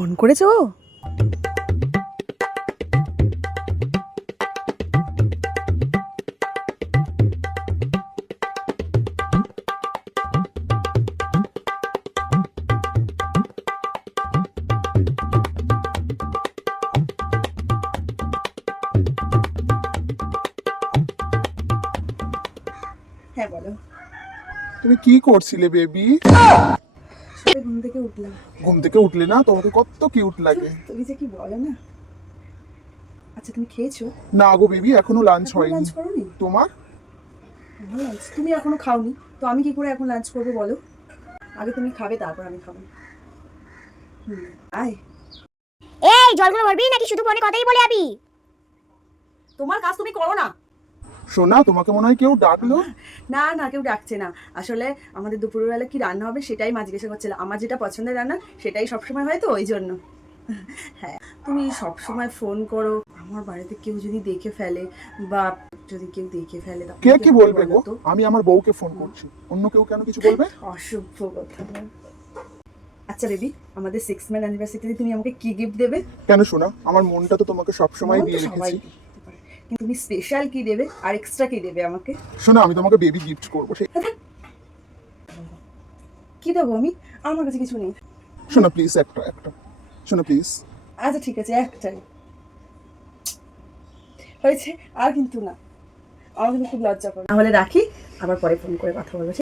Phone করেছো? হ্যাঁ বলো। তুমি কি করছিলে বেবি? ঘুম থেকে উঠলাম। ঘুম থেকে উঠলে না? তোমাকে কত কিউট লাগে। তুমি যে কি বলো না। আচ্ছা তুমি খেয়েছো? না গো বেবি, এখনো লাঞ্চ এখনো হয়নি। লাঞ্চ করোনি? তোমার? আমার লাঞ্চ তুমি এখনো খাওনি, তো আমি কি করে এখন লাঞ্চ করবো বলো? আগে তুমি খাবে তারপর আমি খাবো। আয়। এই জলগুলো ভরবি নাকি শুধু ফোনে কথাই বলে যাবি? তোমার কাজ তুমি করো না। সোনা, তোমাকে মনে হয় কেউ ডাকলো। না না, কেউ ডাকছে না। আসলে আমাদের দুপুরবেলা কি রান্না হবে সেটাই মা জিজ্ঞাসা করছিল। আমার যেটা পছন্দের রান্না সেটাই সবসময় হয়, তো ওই জন্য। হ্যাঁ, তুমি সবসময় ফোন করো। আমার বাড়িতে কেউ যদি দেখে ফেলে, বা যদি কেউ দেখে ফেলে তখন কে কি বলবে বলো গো? তো? আমি আমার বউকে ফোন করছি, অন্য কেউ কেন কিছু বলবে? অসভ্য কথা। আচ্ছা বেবি, আমাদের 6 ম্যান অ্যানিভার্সারিতে তুমি আমাকে কি গিফট দেবে? কেন সোনা, আমার মনটা তো তোমাকে সবসময় মন তো দিয়ে সবাই রেখেছি। দিতে পারে, কিন্তু তুমি স্পেশাল কি দেবে আর এক্সট্রা কি দেবে আমাকে? সোনা, আমি তোমাকে বেবি গিফট করবো। কি দেবো আমি? আমার কাছে কিছু নেই। সোনা প্লিজ, একটা একটা সোনা প্লিজ। আচ্ছা ঠিক আছে, একটাই হয়েছে, আর কিন্তু না। আমার কিন্তু খুব লজ্জা করে। তাহলে রাখি, আবার পরে ফোন করে কথা বলবো।